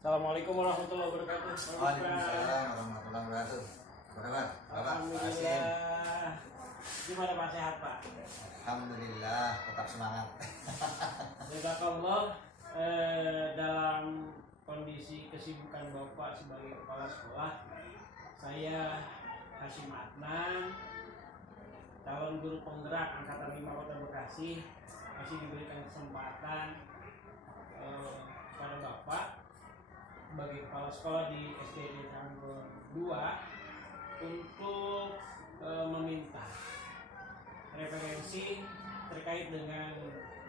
Assalamualaikum warahmatullahi wabarakatuh. Waalaikumsalam warahmatullahi wabarakatuh. Apa kabar? Alhamdulillah. Gimana Pak, sehat Pak? Alhamdulillah, tetap semangat. Jazakallah. Dalam kondisi kesibukan Bapak sebagai kepala sekolah, saya Hasyim Adnan, calon guru penggerak Angkatan 5 Kota Bekasi, masih diberikan kesempatan kepada Bapak sebagai kepala sekolah di SD Tranggon 2 untuk meminta referensi terkait dengan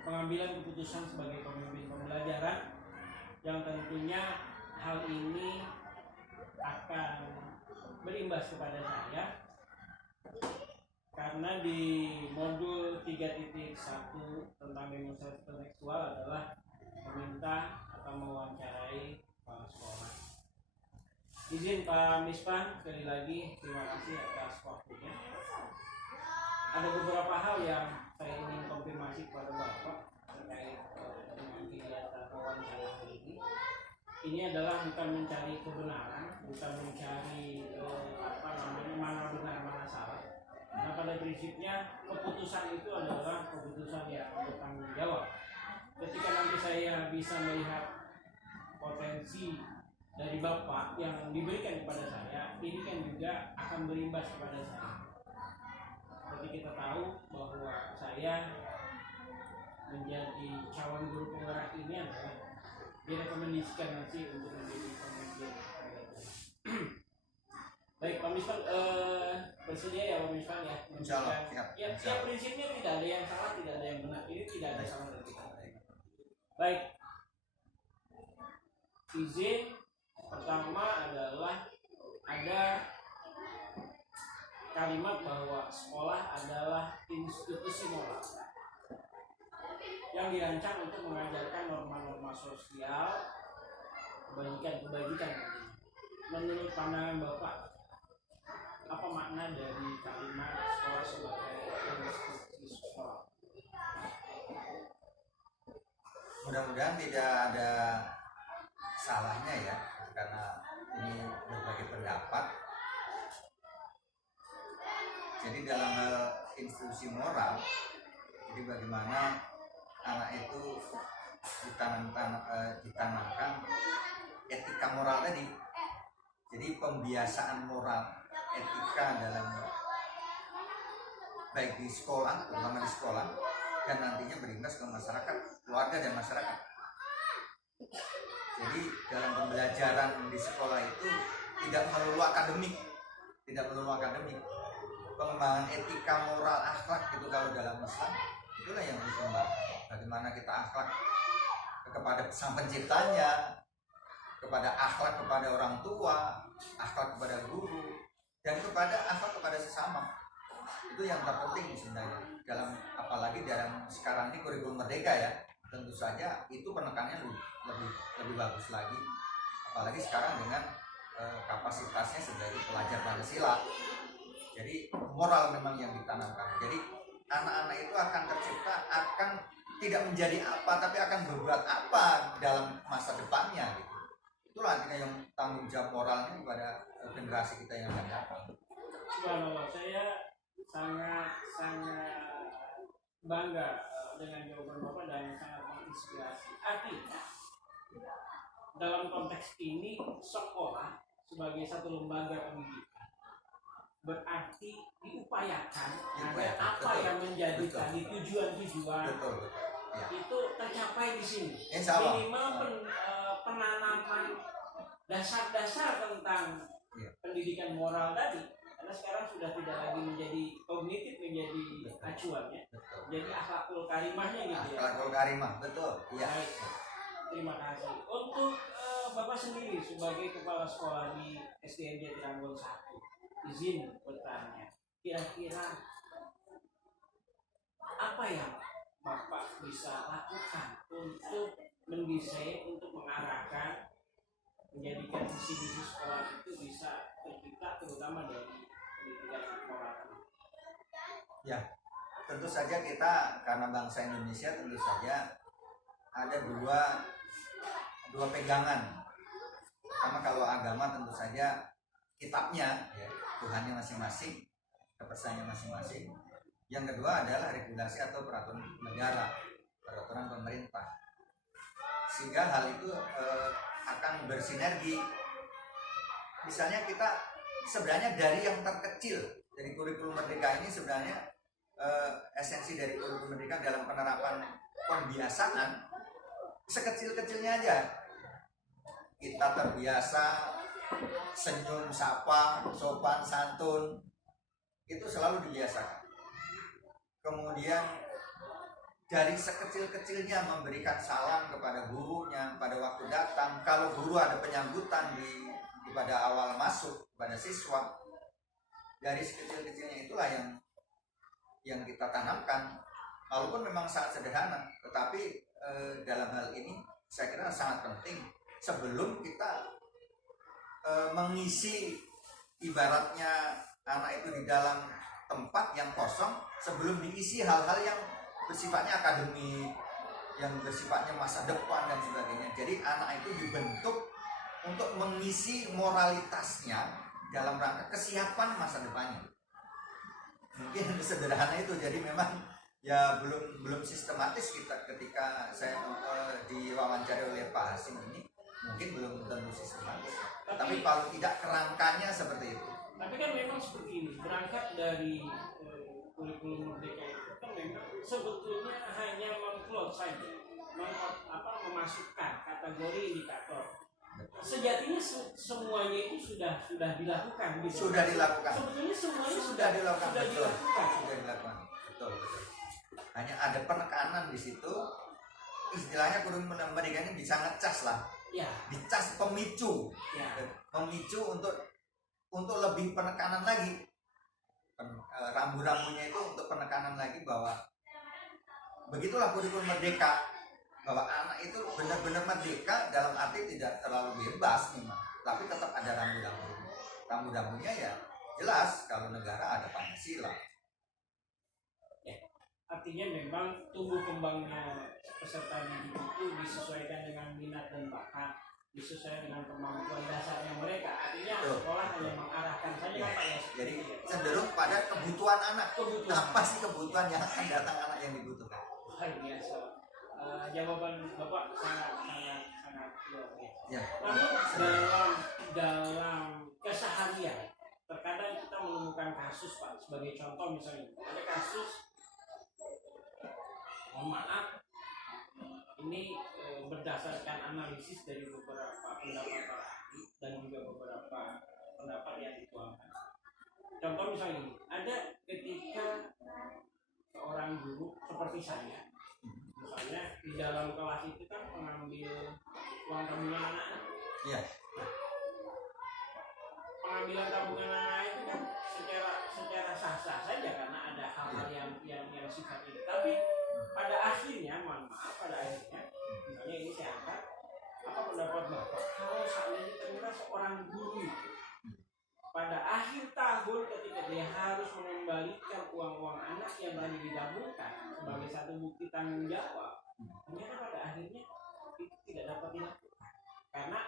pengambilan keputusan sebagai pemimpin pembelajaran, yang tentunya hal ini akan berimbas kepada saya karena di modul 3.1 tentang demonstrasi kontekstual adalah meminta atau mewawancarai kepala sekolah. Izin Pak Misbah, sekali lagi terima kasih atas waktunya. Ada beberapa hal yang saya ingin konfirmasi kepada Bapak terkait dengan kegiatan wawancara hari ini. Ini adalah bukan mencari kebenaran, bukan mencari mana benar mana salah. Nah, pada prinsipnya keputusan itu adalah keputusan yang bertanggung jawab. Ketika nanti saya bisa melihat potensi dari Bapak yang diberikan kepada saya, ini kan juga akan berimbas kepada saya. Seperti kita tahu bahwa saya menjadi calon guru penggerak ini adalah direkomendasikan nanti untuk menjadi pemimpin. Baik Pak Misbah, bersedia ya Pak Misbah ya? Insyaallah, siap. Ya, prinsipnya tidak ada yang salah, tidak ada yang benar. Ini tidak ada salah dan tidak ada yang benar. Baik, izin pertama adalah ada kalimat bahwa sekolah adalah institusi moral yang dirancang untuk mengajarkan norma-norma sosial, kebajikan. Menurut pandangan Bapak, apa makna dari kalimat sekolah sebagai institusi moral? Mudah-mudahan tidak ada salahnya ya, karena ini berbagai pendapat. Jadi dalam hal institusi moral, jadi bagaimana anak itu ditanamkan etika moral tadi. Jadi pembiasaan moral, etika dalam baik di sekolah, terutama di sekolah, dan nantinya berimbas ke masyarakat, keluarga dan masyarakat. Jadi dalam pembelajaran di sekolah itu tidak melulu akademik, pengembangan etika, moral, akhlak itu kalau dalam Islam itulah yang dikembang. Bagaimana kita akhlak kepada sang penciptanya, kepada akhlak kepada orang tua, akhlak kepada guru, dan akhlak kepada sesama. Itu yang terpenting sebenarnya. Apalagi dalam sekarang ini kurikulum merdeka ya. Tentu saja itu penekanannya lebih bagus lagi, apalagi sekarang dengan kapasitasnya sebagai pelajar Pancasila. Jadi moral memang yang ditanamkan. Jadi anak-anak itu akan tercipta, akan tidak menjadi apa, tapi akan berbuat apa dalam masa depannya gitu. Itulah artinya yang tanggung jawab moralnya kepada generasi kita yang akan datang. Subhanallah, saya sangat bangga dengan jawaban Bapak dan sangat menginspirasi. Artinya dalam konteks ini sekolah sebagai satu lembaga pendidikan berarti diupayakan agar apa betul, yang menjadi tadi tujuan-tujuan ya, itu tercapai di sini. Minimal penanaman dasar-dasar tentang pendidikan moral tadi, karena sekarang sudah tidak lagi menjadi kognitif, menjadi acuannya. Jadi akhlakul karimahnya gitu ya. Akhlakul karimah, betul. Iya. Baik. Terima kasih. Untuk Bapak sendiri sebagai kepala sekolah di SDNJ Tranggon 1, izin bertanya, kira-kira apa yang Bapak bisa lakukan untuk mendesain, untuk mengarahkan, menjadikan visi-visi sekolah itu bisa tercipta terutama dari pendidikan moral? Ya, tentu saja kita karena bangsa Indonesia tentu saja ada dua pegangan Pertama kalau agama tentu saja kitabnya, ya, Tuhannya masing-masing, kepercayaannya masing-masing. Yang kedua adalah regulasi atau peraturan negara, peraturan pemerintah. Sehingga hal itu akan bersinergi. Misalnya kita sebenarnya dari yang terkecil, dari kurikulum merdeka ini sebenarnya esensi dari kurikulum merdeka dalam penerapan pembiasaan sekecil-kecilnya aja. Kita terbiasa senyum, sapa, sopan, santun, itu selalu dibiasakan. Kemudian dari sekecil-kecilnya memberikan salam kepada gurunya pada waktu datang. Kalau guru ada penyambutan pada awal masuk kepada siswa, dari sekecil-kecilnya itulah yang kita tanamkan. Walaupun memang sangat sederhana, tetapi dalam hal ini saya kira sangat penting. Sebelum kita mengisi ibaratnya anak itu di dalam tempat yang kosong, sebelum diisi hal-hal yang bersifatnya akademik, yang bersifatnya masa depan dan sebagainya. Jadi anak itu dibentuk untuk mengisi moralitasnya dalam rangka kesiapan masa depannya. Mungkin sederhana itu. Jadi memang ya belum sistematis kita ketika saya diwawancara oleh Pak Hasim ini, mungkin belum tentu sistematis. Tapi kalau tidak kerangkanya seperti itu. Tapi kan memang seperti ini, berangkat dari kurikulum merdeka itu kan memang sebetulnya hanya mengplot saja, memasukkan kategori indikator. Sejatinya semuanya itu sudah dilakukan. Gitu. Sudah dilakukan. Sebetulnya semuanya sudah dilakukan. Sudah dilakukan. Sudah dilakukan. Betul. Hanya ada penekanan di situ. Istilahnya kurikulum merdeka ini bisa ngecas lah. Ya. Dicas pemicu. Ya. Memicu untuk lebih penekanan lagi. Rambu-rambunya itu untuk penekanan lagi bahwa begitulah kurikulum merdeka, bahwa anak itu benar-benar merdeka dalam arti tidak terlalu bebas memang, tapi tetap ada rambu-rambunya ya jelas. Kalau negara ada Pancasila. Artinya memang tumbuh kembangnya peserta didik itu disesuaikan dengan minat dan bakat, disesuaikan dengan kemampuan dasarnya mereka. Artinya sekolah hanya mengarahkan saja ya. Pak ya. Jadi cenderung pada kebutuhan anak. Apa sih kebutuhan yang akan datang anak yang dibutuhkan? Luar biasa. Jawaban Bapak sangat luar biasa. Ya. Namun dalam keseharian terkadang kita menemukan kasus Pak, sebagai contoh misalnya ada kasus, mohon maaf, ini berdasarkan analisis dari beberapa pendapat para ahli dan juga beberapa pendapat yang dituangkan. Contoh misalnya ini, ada ketika seorang guru seperti saya, misalnya di dalam kelas itu kan mengambil uang tabungan anak-anak. Iya. Pengambilan tabungan anak itu kan secara sah-sah saja karena ada hal-hal yang sifatnya. Tapi pada akhirnya, mohon maaf, misalnya ini saya angkat, apa pendapat Bapak kalau seandainya ternyata seorang guru itu pada akhir tahun ketika dia harus mengembalikan uang-uang anak yang tadi ditabungkan sebagai satu bukti tanggung jawab, ternyata pada akhirnya itu tidak dapat dilakukan karena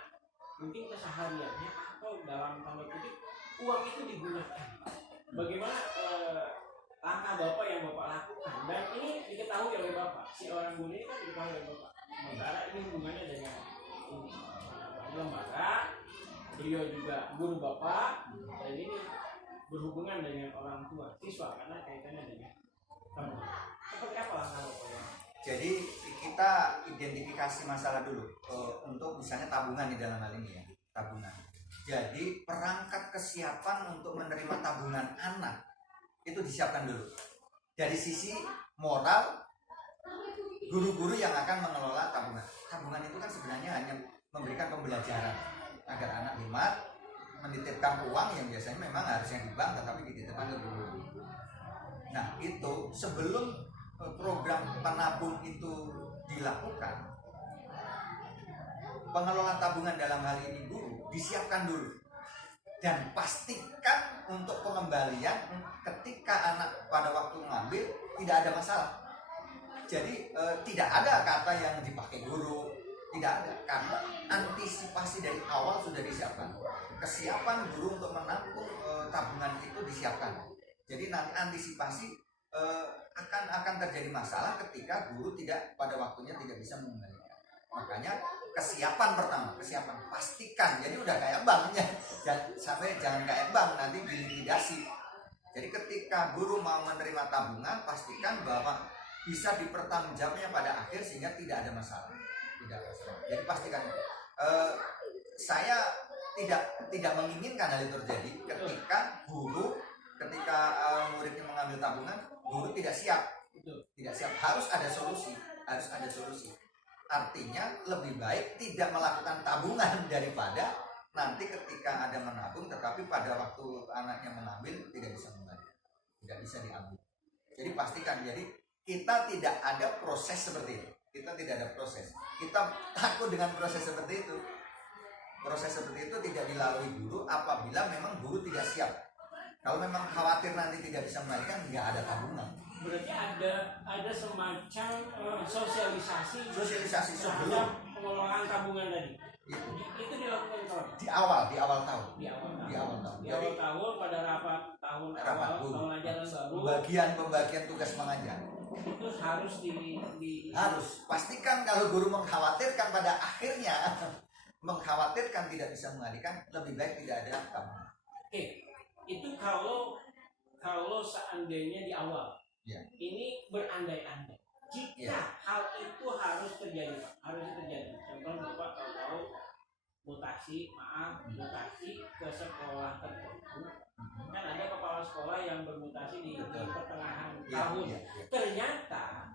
mungkin kesehariannya atau dalam tanda kutip uang itu digunakan. Bagaimana langkah Bapak yang Bapak lakukan? Dan ini diketahui oleh Bapak, si orang guru ini kan diketahui oleh Bapak, sementara ini hubungannya dengan lembaga, beliau juga guru Bapak, dan ini berhubungan dengan orang tua siswa karena kaitannya dengan kamu. Seperti apa langkah Bapak? Jadi kita identifikasi masalah dulu untuk misalnya tabungan di dalam hal ini ya, tabungan. Jadi perangkat kesiapan untuk menerima tabungan anak itu disiapkan dulu. Dari sisi moral, guru-guru yang akan mengelola tabungan. Tabungan itu kan sebenarnya hanya memberikan pembelajaran agar anak hemat, menitipkan uang yang biasanya memang harusnya di bank tetapi dititipkan ke guru. Nah itu sebelum program penabung itu dilakukan, pengelola tabungan dalam hal ini guru disiapkan dulu dan pastikan untuk pengembalian ketika anak pada waktu mengambil tidak ada masalah. Jadi tidak ada kata yang dipakai guru, tidak ada, karena antisipasi dari awal sudah disiapkan. Kesiapan guru untuk menampung tabungan itu disiapkan. Jadi nanti antisipasi akan terjadi masalah ketika guru tidak pada waktunya tidak bisa mengembalikan. Makanya kesiapan pertama, kesiapan pastikan. Jadi udah kayak bank ya, sampai jangan kayak bank nanti dilikuidasi. Jadi ketika guru mau menerima tabungan, pastikan bahwa bisa dipertanggungjawabnya pada akhir sehingga tidak ada masalah. Tidak ada masalah. Jadi pastikan. Saya tidak menginginkan hal itu terjadi ketika muridnya mengambil tabungan, guru tidak siap. Tidak siap. Harus ada solusi. Artinya lebih baik tidak melakukan tabungan daripada nanti ketika ada menabung tetapi pada waktu anaknya mengambil tidak bisa kembali, tidak bisa diambil. Jadi pastikan, jadi kita tidak ada proses seperti itu. Kita tidak ada proses. Kita takut dengan proses seperti itu. Proses seperti itu tidak dilalui guru apabila memang guru tidak siap. Kalau memang khawatir nanti tidak bisa kembalikan, nggak ada tabungan. Berarti ada semacam sosialisasi sebelum pengelolaan tabungan tadi. Itu dilakukan kawan? Di awal tahun. Di awal tahun pada rapat tahun ajaran baru. Pembagian tugas mengajar. Itu harus harus pastikan kalau guru mengkhawatirkan pada akhirnya mengkhawatirkan tidak bisa mengalihkan, lebih baik tidak ada tabungan. Oke, itu kalau seandainya di awal. Ya. Ini berandai-andai. Jika hal itu harus terjadi. Contoh Bapak tahu mutasi ke sekolah tertentu. Kan ada kepala sekolah yang bermutasi di pertengahan tahun. Ternyata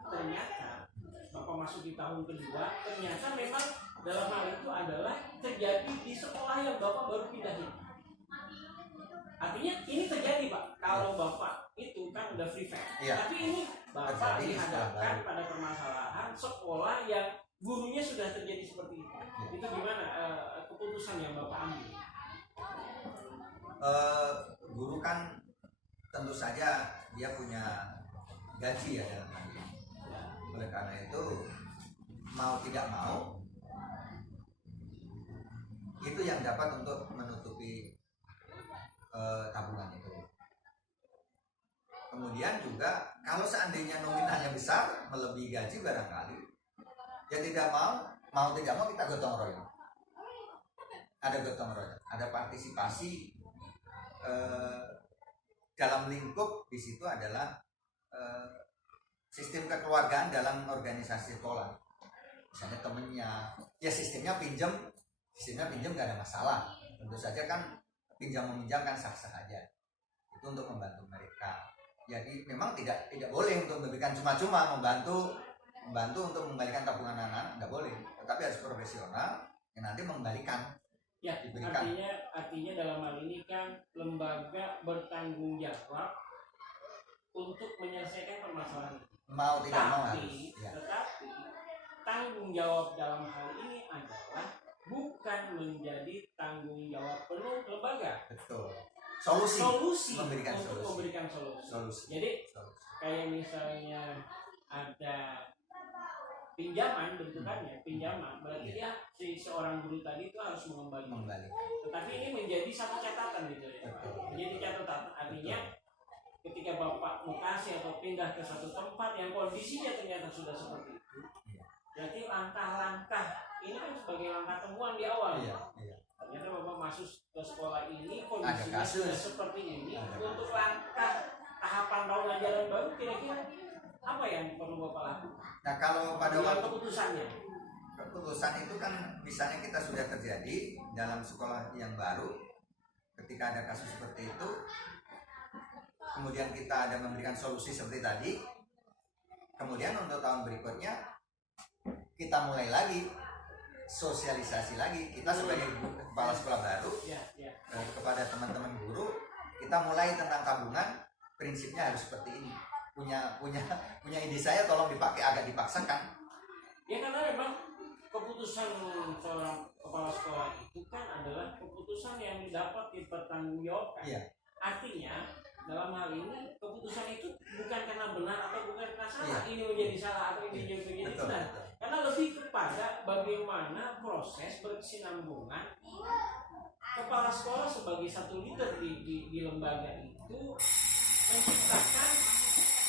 Bapak masuk di tahun kedua, ternyata memang dalam hal itu adalah terjadi di sekolah yang Bapak baru pindahin. Artinya ini terjadi Pak, kalau Bapak itu kan udah free fair. Tapi ini Bapak dihadapkan pada permasalahan sekolah yang gurunya sudah terjadi seperti itu. Itu gimana keputusan yang Bapak ambil? Guru kan tentu saja dia punya gaji ya dalam hal ini. Oleh karena itu mau tidak mau itu yang dapat untuk menutupi tabungan itu. Kemudian juga kalau seandainya nominalnya besar melebihi gaji barangkali ya tidak mau tidak mau kita gotong royong. Ada gotong royong, ada partisipasi dalam lingkup di situ adalah sistem kekeluargaan dalam organisasi sekolah. Misalnya temennya, ya sistemnya pinjam nggak ada masalah. Tentu saja kan pinjam meminjam kan sah-sah aja. Itu untuk membantu mereka. Jadi memang tidak boleh untuk memberikan cuma-cuma, membantu untuk membalikan tabungan anak, nggak boleh. Tetapi harus profesional yang nanti mengembalikan. Ya, diberikan. Artinya dalam hal ini kan lembaga bertanggung jawab untuk menyelesaikan permasalahan. Mau tidak mau harus. Tetapi tanggung jawab dalam hal ini adalah bukan menjadi tanggung jawab penuh lembaga. Betul. Solusi. Memberikan solusi. Jadi kayak misalnya ada pinjaman bentukannya, berarti ya si seorang guru tadi itu harus mengembalikan. Tetapi ini menjadi satu catatan gitu ya. Menjadi catatan artinya ketika Bapak mutasi atau pindah ke satu tempat yang kondisinya ternyata sudah seperti itu. Berarti langkah-langkah ini kan sebagai langkah temuan di awal. Ternyata Bapak masuk ke sekolah ini kondisinya sudah seperti ini. Untuk langkah tahapan tahun ajaran baru kira-kira apa yang perlu Bapak lakukan? Nah kalau pada waktu keputusan itu kan misalnya kita sudah terjadi dalam sekolah yang baru, ketika ada kasus seperti itu, kemudian kita ada memberikan solusi seperti tadi, kemudian untuk tahun berikutnya kita mulai lagi sosialisasi lagi. Kita sebagai kepala sekolah baru kepada teman-teman guru, kita mulai tentang tabungan, prinsipnya harus seperti ini. Punya ide saya tolong dipakai, agak dipaksakan. Ya karena memang keputusan seorang kepala sekolah itu kan adalah keputusan yang dapat dipertanggungjawabkan. Artinya dalam hal ini keputusan itu bukan karena benar atau bukan karena salah. Ini menjadi salah atau ini menjadi benar. Kan karena lebih kepada bagaimana proses berkesinambungan kepala sekolah sebagai satu leader di lembaga itu menciptakan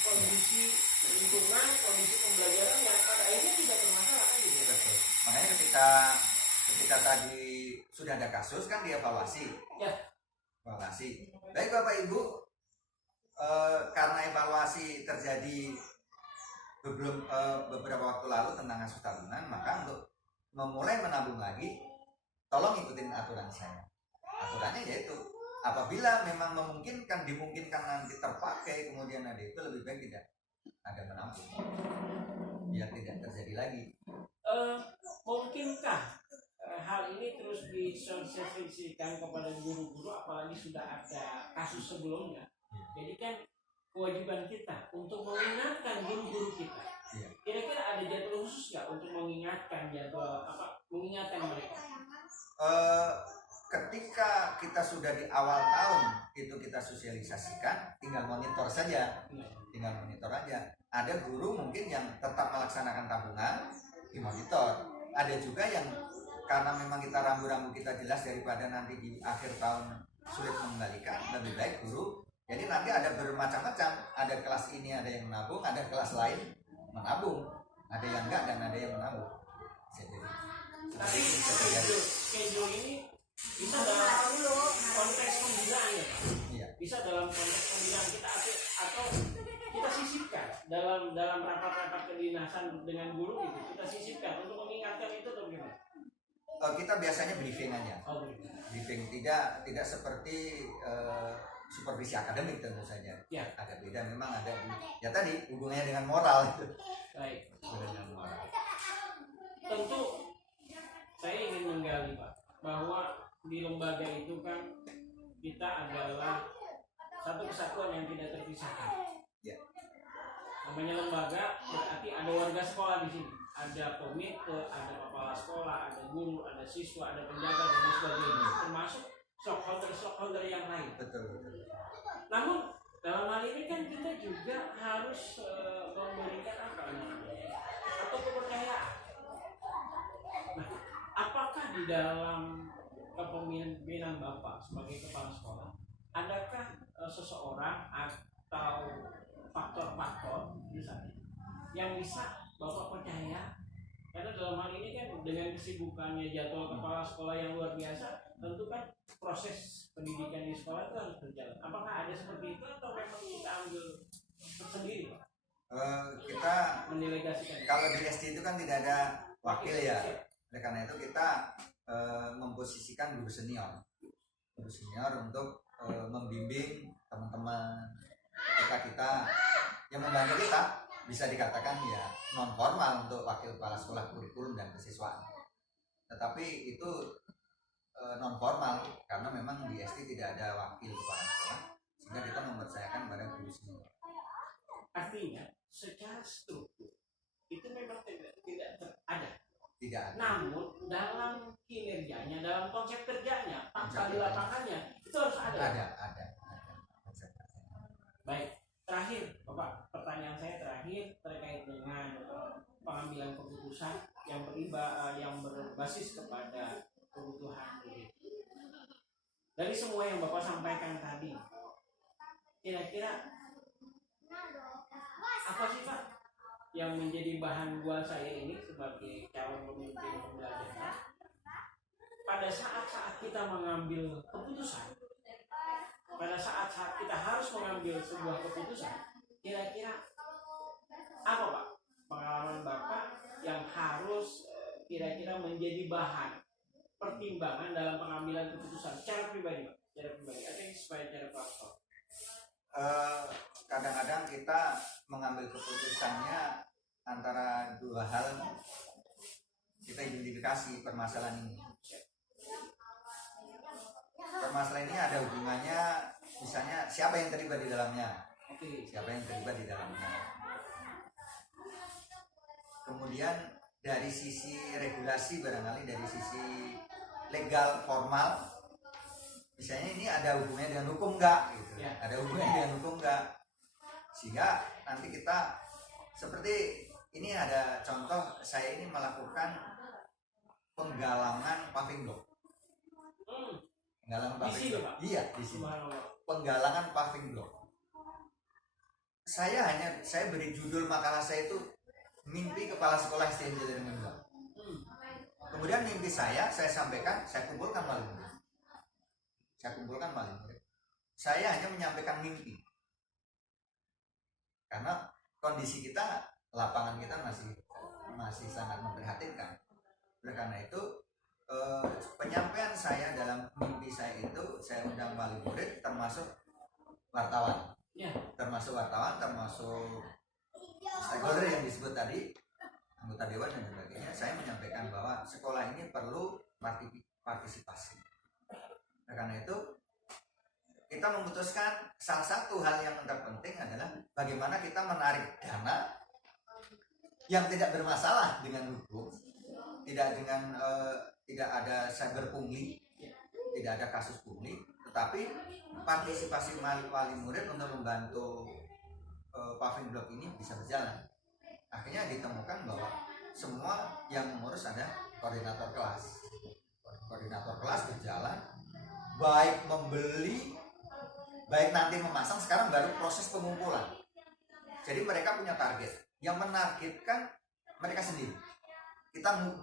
kondisi lingkungan, kondisi pembelajaran yang pada akhirnya tidak bermasalah kan gitu. Betul. Makanya ketika tadi sudah ada kasus kan dievaluasi. Ya. Evaluasi. Baik Bapak Ibu, karena evaluasi terjadi beberapa waktu lalu tentang asuh tabungan, maka untuk memulai menabung lagi, tolong ikutin aturan saya. Aturannya yaitu apabila memang dimungkinkan nanti terpakai kemudian ada itu, lebih baik tidak ada menabung biar tidak terjadi lagi. Mungkinkah hal ini terus disosialisasikan kepada guru-guru, apalagi sudah ada kasus sebelumnya? Jadi kan kewajiban kita untuk mengingatkan guru-guru kita. Kira-kira ada jadwal khusus nggak untuk mengingatkan mengingatkan mereka? Ketika kita sudah di awal tahun itu kita sosialisasikan, tinggal monitor saja, tinggal monitor aja. Ada guru mungkin yang tetap melaksanakan tabungan, dimonitor. Ada juga yang karena memang kita rambu-rambu kita jelas, daripada nanti di akhir tahun sulit mengembalikan, lebih baik guru. Jadi nanti ada bermacam-macam, ada kelas ini ada yang menabung, ada kelas lain menabung, ada yang enggak dan ada yang menabung. Tapi schedule ini bisa dalam konteks pembinaan ya, Pak? Iya. Bisa dalam konteks pembinaan kita atau kita sisipkan dalam rapat-rapat kedinasan dengan guru gitu, kita sisipkan untuk mengingatkan itu atau bagaimana? Kita biasanya briefing aja. Oh, briefing tidak seperti supervisi akademik tentu saja. Ya. Agak beda, memang ada ya tadi hubungannya dengan moral itu. Baik. Dengan moral. Tentu saya ingin menggali Pak bahwa di lembaga itu kan kita adalah satu kesatuan yang tidak terpisahkan. Ya. Namanya lembaga berarti ada warga sekolah di sini, ada komite, ada kepala sekolah, ada guru, ada siswa, ada penjaga dan sebagainya, termasuk stakeholder yang lain. Betul. Namun dalam hal ini kan kita juga harus memberikan satu kepercayaan. Nah, apakah di dalam kepemimpinan Bapak sebagai kepala sekolah, adakah seseorang atau faktor-faktor misalnya yang bisa Bapak percaya? Karena dalam hal ini kan dengan kesibukannya jadwal kepala sekolah yang luar biasa, tentu kan proses pendidikan di sekolah itu harus berjalan. Apakah ada seperti itu atau memang kita ambil sendiri, Pak? Kita mendelegasikan. Kalau di SD itu kan tidak ada wakil ya. Oleh karena itu kita memposisikan guru senior untuk membimbing teman-teman. Ketika kita yang membantu kita bisa dikatakan ya non formal untuk wakil kepala sekolah kurikulum dan kesiswaan. Tetapi itu non formal karena memang di SD tidak ada wakil kepala sekolah, sehingga kita mempercayakan pada guru senior. Artinya secara struktur itu memang tidak ada. Tidak ada. Namun dalam kinerjanya, dalam konsep kerjanya, fakta di lapangannya itu harus ada. Ada. Baik, terakhir Bapak, pertanyaan saya terakhir terkait dengan pengambilan keputusan yang berbasis kepada kebutuhan publik. Dari semua yang Bapak sampaikan tadi, kira-kira apa sih Pak yang menjadi bahan buat saya ini sebagai calon pemimpin pembelajaran pada saat kita mengambil keputusan, pada saat kita harus mengambil sebuah keputusan, kira-kira apa Pak pengalaman Bapak yang harus kira-kira menjadi bahan pertimbangan dalam pengambilan keputusan secara pribadi Pak? Secara pribadi, atau supaya secara faktor? Kadang-kadang kita mengambil keputusannya antara dua hal, kita identifikasi permasalahan ini. Permasalahan ini ada hubungannya, misalnya siapa yang terlibat di dalamnya, kemudian dari sisi regulasi, barangkali dari sisi legal formal, misalnya ini ada hubungannya dengan hukum enggak gitu. Ada hubungannya dengan hukum enggak, sehingga nanti kita seperti ini ada contoh, saya ini melakukan penggalangan paving block. Penggalangan Di paving sini, block. Pak? Iya, di sini. Subhanallah. Penggalangan paving block. Saya beri judul makalah saya itu mimpi kepala sekolah SD Negeri 2. Kemudian mimpi saya sampaikan, saya kumpulkan wali murid. Saya hanya menyampaikan mimpi. Karena kondisi kita, lapangan kita masih sangat memprihatinkan. Oleh karena itu, penyampaian saya dalam mimpi saya itu, saya undang wali murid termasuk wartawan. Ya. Termasuk stakeholder yang disebut tadi, anggota dewan dan sebagainya. Saya menyampaikan bahwa sekolah ini perlu partisipasi. Karena itu kita memutuskan salah satu hal yang terpenting adalah bagaimana kita menarik dana yang tidak bermasalah dengan hukum, tidak ada cyber pungli, tidak ada kasus pungli, tetapi partisipasi wali murid untuk membantu paving block ini bisa berjalan. Akhirnya ditemukan bahwa semua yang mengurus ada koordinator kelas. Koordinator kelas berjalan, baik membeli, baik nanti memasang, sekarang baru proses pengumpulan. Jadi mereka punya target, yang menargetkan mereka sendiri.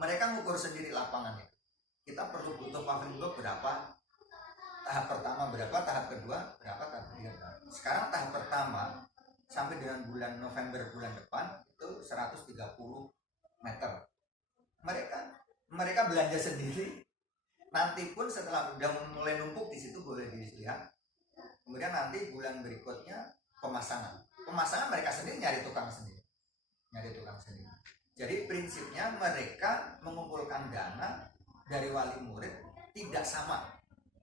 Mereka mengukur sendiri lapangannya. Kita butuh paving block berapa, tahap pertama berapa, tahap kedua berapa, tahap ketiga berapa. Sekarang tahap pertama sampai dengan bulan November bulan depan itu 130 meter. Mereka belanja sendiri. Nanti pun setelah udah mulai numpuk di situ boleh dilihat. Kemudian nanti bulan berikutnya pemasangan mereka sendiri nyari tukang sendiri. Jadi prinsipnya mereka mengumpulkan dana dari wali murid tidak sama.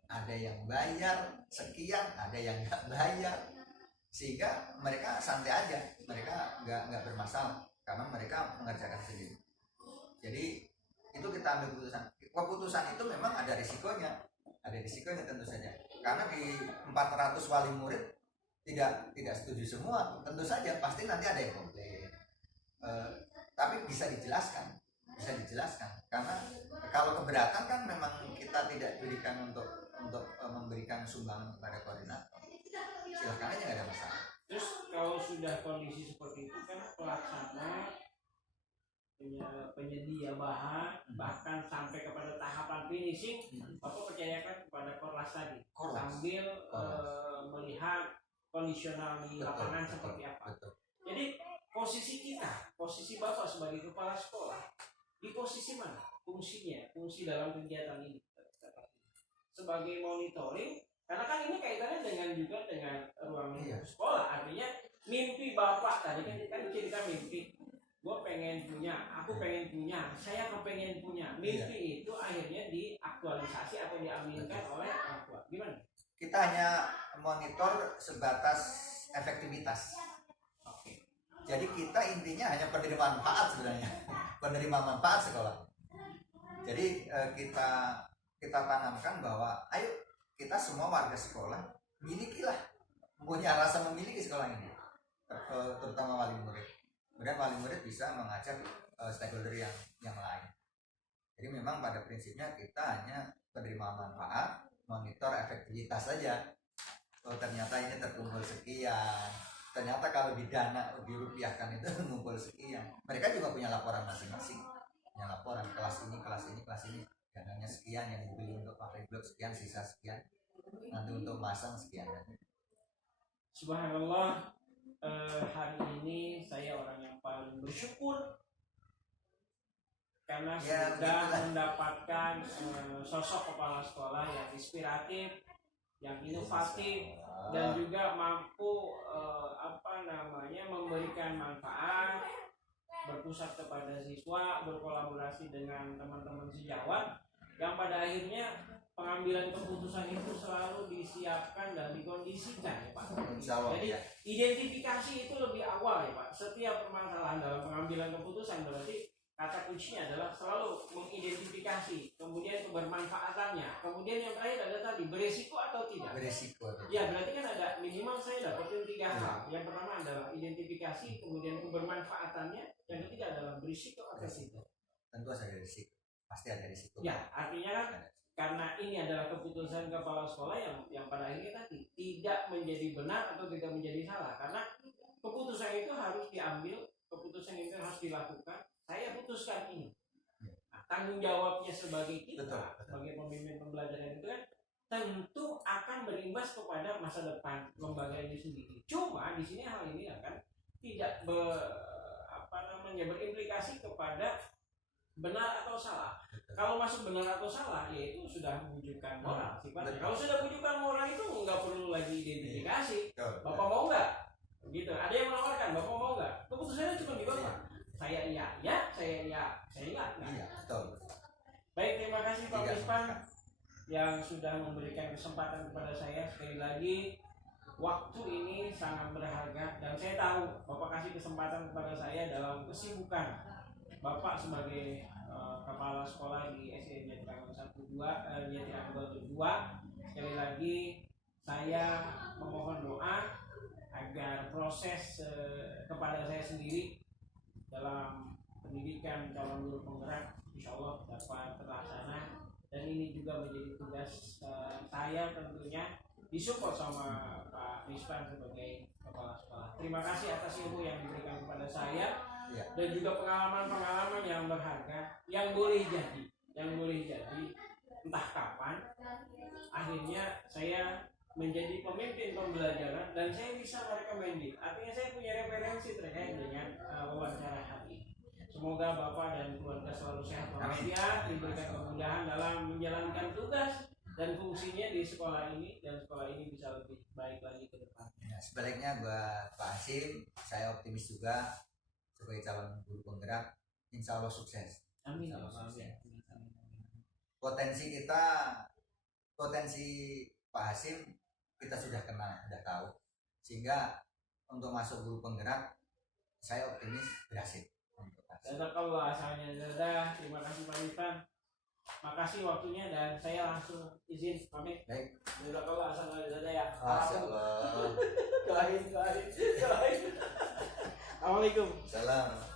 Ada yang bayar sekian, ada yang nggak bayar, sehingga mereka santai aja, mereka nggak bermasalah karena mereka mengerjakan sendiri. Jadi itu kita ambil keputusan itu memang ada risikonya tentu saja, karena di 400 wali murid tidak setuju semua, tentu saja pasti nanti ada yang komplain, tapi bisa dijelaskan karena kalau keberatan kan memang kita tidak berikan untuk memberikan sumbangan kepada koordinator, silakan aja, nggak ada masalah. Terus kalau sudah kondisi seperti itu kan pelaksana, penyedia bahan, bahkan sampai kepada tahapan finishing, Bapak percayakan kepada Korlas tadi, sambil melihat kondisional di lapangan seperti apa. Jadi posisi Bapak sebagai kepala sekolah di posisi mana? Fungsi dalam kegiatan ini sebagai monitoring, karena kan ini kaitannya dengan ruang sekolah. Artinya mimpi Bapak tadi kan cerita mimpi, aku pengen punya, saya kepengen punya. Mimpi itu akhirnya diaktualisasi atau diaminkan oleh orang tua. Gimana? Kita hanya monitor sebatas efektivitas. Jadi kita intinya hanya penerima manfaat sebenarnya, penerima manfaat sekolah. Jadi kita tanamkan bahwa ayo kita semua warga sekolah punya rasa memiliki sekolah ini, terutama wali murid. Kemudian wali murid bisa mengajak stakeholder yang lain. Jadi memang pada prinsipnya kita hanya penerima manfaat, monitor efektivitas saja. Oh ternyata ini terkumpul sekian. Ternyata kalau dirupiahkan itu mengumpul sekian. Mereka juga punya laporan masing-masing. Punya laporan kelas ini, dananya sekian, yang dibeli untuk paving block sekian, sisa sekian. Nanti untuk masang sekian. Subhanallah, hari ini saya orang yang paling bersyukur karena sudah mendapatkan sosok kepala sekolah yang inspiratif, yang inovatif, dan juga mampu memberikan manfaat, berpusat kepada siswa, berkolaborasi dengan teman-teman sejawat, yang pada akhirnya pengambilan keputusan itu selalu disiapkan dan dikondisikan ya Pak. Jadi identifikasi itu lebih awal ya Pak. Setiap permasalahan dalam pengambilan keputusan berarti kata kuncinya adalah selalu mengidentifikasi, kemudian kebermanfaatannya, kemudian yang terakhir ada tadi beresiko atau tidak. Beresiko. Ya berarti kan ada minimal saya dapetin 3 hal. Yang pertama adalah identifikasi, kemudian kebermanfaatannya, yang ketiga adalah berisiko atau tidak. Tentu ada risiko, pasti ada risiko. Ya, artinya kan karena ini adalah keputusan kepala sekolah yang pada akhirnya tadi tidak menjadi benar atau tidak menjadi salah, karena keputusan itu harus diambil, keputusan itu harus dilakukan. Saya putuskan ini. Nah, tanggung jawabnya sebagai kita, Betul. sebagai pemimpin pembelajaran itu kan tentu akan berimbas kepada masa depan lembaga ini sendiri. Cuma di sini hal ini akan tidak berimplikasi kepada benar atau salah. Kalau masuk benar atau salah, ya itu sudah bujukan moral sifatnya. Kalau sudah bujukan moral itu nggak perlu lagi identifikasi. Bapak mau nggak? Begitu. Ada yang menawarkan, Bapak mau nggak? Keputusannya cuma di Bapak. Saya iya, saya iya, saya enggak. Iya, betul. Baik, terima kasih Pak Mispan yang sudah memberikan kesempatan kepada saya. Sekali lagi, waktu ini sangat berharga dan saya tahu Bapak kasih kesempatan kepada saya dalam kesibukan Bapak sebagai kepala sekolah di SDN Jatiranggon 2. Sekali lagi saya memohon doa agar proses kepada saya sendiri dalam pendidikan calon guru penggerak insya Allah dapat terlaksana, dan ini juga menjadi tugas saya tentunya disupport sama Pak Mispan sebagai kepala sekolah. Terima kasih atas ilmu yang diberikan kepada saya dan juga pengalaman-pengalaman yang berharga yang boleh jadi entah kapan akhirnya saya menjadi pemimpin pembelajaran dan saya bisa merekomendasi. Artinya saya punya referensi terkait dengan wawancara hari ini. Semoga Bapak dan keluarga selalu sehat walafiat, diberikan kemudahan dalam menjalankan tugas dan fungsinya di sekolah ini, dan sekolah ini bisa lebih baik lagi ke depan. Ya, sebaliknya buat Pak Hasim, saya optimis juga sebagai calon guru penggerak, insya Allah sukses. Amin. Potensi Pak Hasim kita sudah kenal, sudah tahu, sehingga untuk masuk guru penggerak saya optimis berhasil. Jazakallah asalnya dadah. Terima kasih Pak Mispan. Makasih waktunya dan saya langsung izin pamit. Baik. Jazakallah asalnya dadah ya. Masyaallah. Kelahin. Assalamualaikum. Salam.